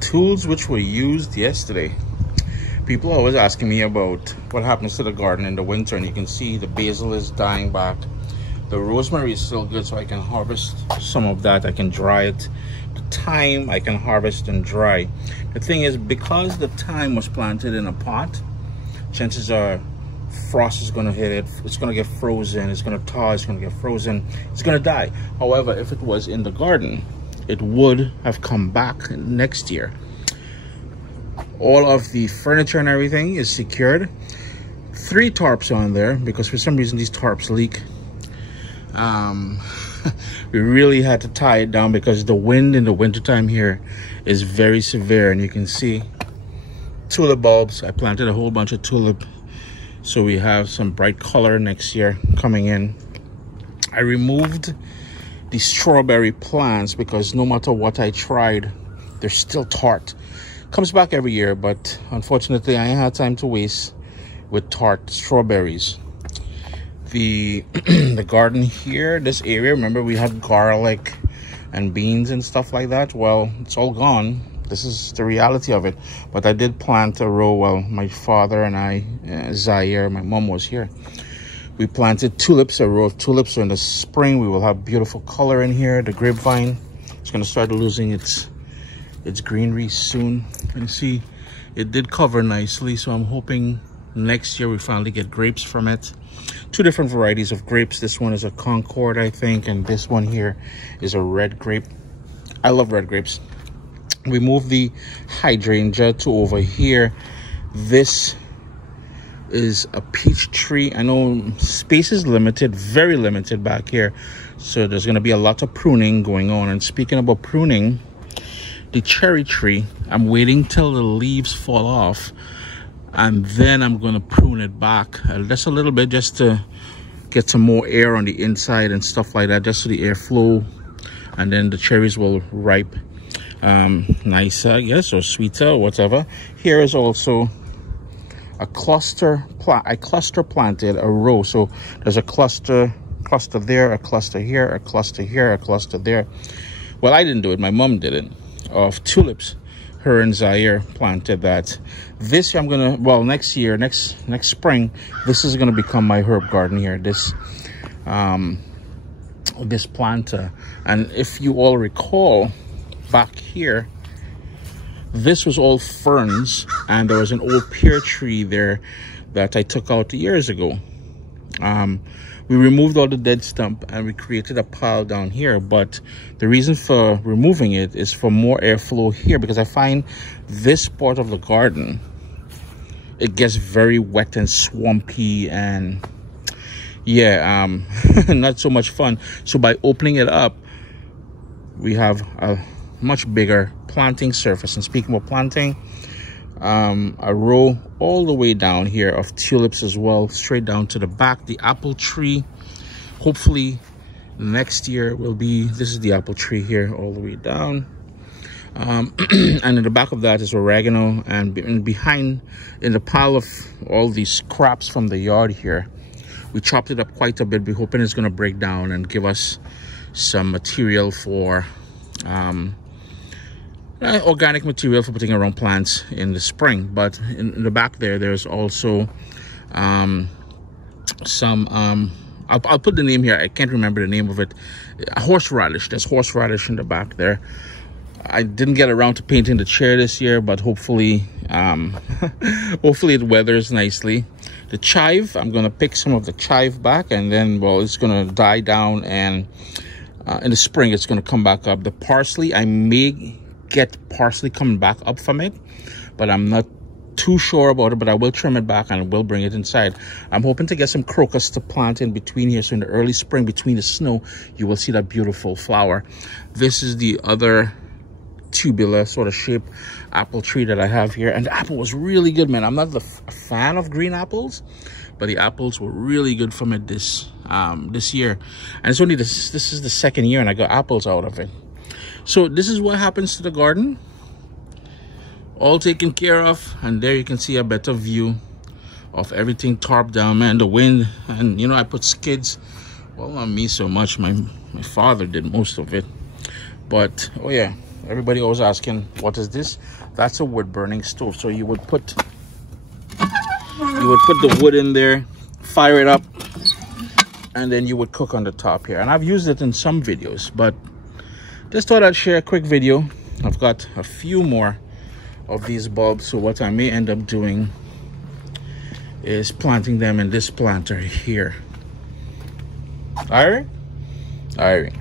Tools which were used yesterday. People are always asking me about what happens to the garden in the winter, and you can see the basil is dying back. The rosemary is still good, so I can harvest some of that. I can dry it. The thyme I can harvest and dry. The thing is, because the thyme was planted in a pot, chances are frost is going to hit it. It's going to get frozen. It's going to thaw. It's going to get frozen. It's going to die. However, if it was in the garden, it would have come back next year. All of the furniture and everything is secured. 3 tarps on there because for some reason these tarps leak. We really had to tie it down because the wind in the wintertime here is very severe, and you can see tulip bulbs. I planted a whole bunch of tulip, so we have some bright color next year coming in. I removed the strawberry plants because no matter what I tried, they're still tart. Comes back every year, but unfortunately I ain't had time to waste with tart strawberries. The the garden here, this area, remember we had garlic and beans and stuff like that? Well, it's all gone. This is the reality of it. But I did plant a row. Well, my father and I, Zaire, my mom was here. We planted tulips, a row of tulips. So in the spring, we will have beautiful color in here. The grapevine is going to start losing its greenery soon. You can see it did cover nicely. So I'm hoping next year we finally get grapes from it. 2 different varieties of grapes. This one is a Concord, I think, and this one here is a red grape. I love red grapes. We moved the hydrangea to over here. This is a peach tree. I know space is limited, very limited back here, so there's going to be a lot of pruning going on. And speaking about pruning, the cherry tree, I'm waiting till the leaves fall off, and then I'm going to prune it back just a little bit, just to get some more air on the inside and stuff like that, just so the air flow, and then the cherries will ripe nicer, I guess, or sweeter, or whatever. Here is also a cluster I cluster planted a row. So there's a cluster there, a cluster here, a cluster here, a cluster there. Well, I didn't do it, my mom did it, of tulips. Her and Zaire planted that. This year I'm gonna, well, next year, next spring, this is gonna become my herb garden here, this planter. And if you all recall, back here, this was all ferns, and there was an old pear tree there that I took out years ago. We removed all the dead stump and we created a pile down here, but the reason for removing it is for more airflow here, because I find this part of the garden, it gets very wet and swampy, and yeah, not so much fun. So by opening it up, we have a much bigger planting surface. And speaking of planting, a row all the way down here of tulips as well, straight down to the back. The apple tree, hopefully next year will be, this is the apple tree here all the way down. And in the back of that is oregano, and behind, in the pile of all these scraps from the yard here, we chopped it up quite a bit. We're hoping it's going to break down and give us some material for organic material for putting around plants in the spring. But in the back there's also some I'll put the name here, I can't remember the name of it, horseradish. There's horseradish in the back there. I didn't get around to painting the chair this year, but hopefully hopefully it weathers nicely. The chive, I'm gonna pick some of the chive back, and then, well, it's gonna die down, and in the spring it's gonna come back up. The parsley, I may get parsley coming back up from it, but I'm not too sure about it. But I will trim it back and will bring it inside. I'm hoping to get some crocus to plant in between here, so in the early spring, between the snow, you will see that beautiful flower. This is the other tubular sort of shaped apple tree that I have here, and the apple was really good, man. I'm not a fan of green apples, but the apples were really good from it this year. And it's only this is the second year and I got apples out of it. So this is what happens to the garden, all taken care of. And there you can see a better view of everything tarped down, man. The wind, and you know, I put skids, well, not me so much, my father did most of it, but oh yeah, Everybody always asking, what is this? That's a wood burning stove. So you would put the wood in there, fire it up, and then you would cook on the top here. And I've used it in some videos, but just thought I'd share a quick video. I've got a few more of these bulbs, so what I may end up doing is planting them in this planter here. All right.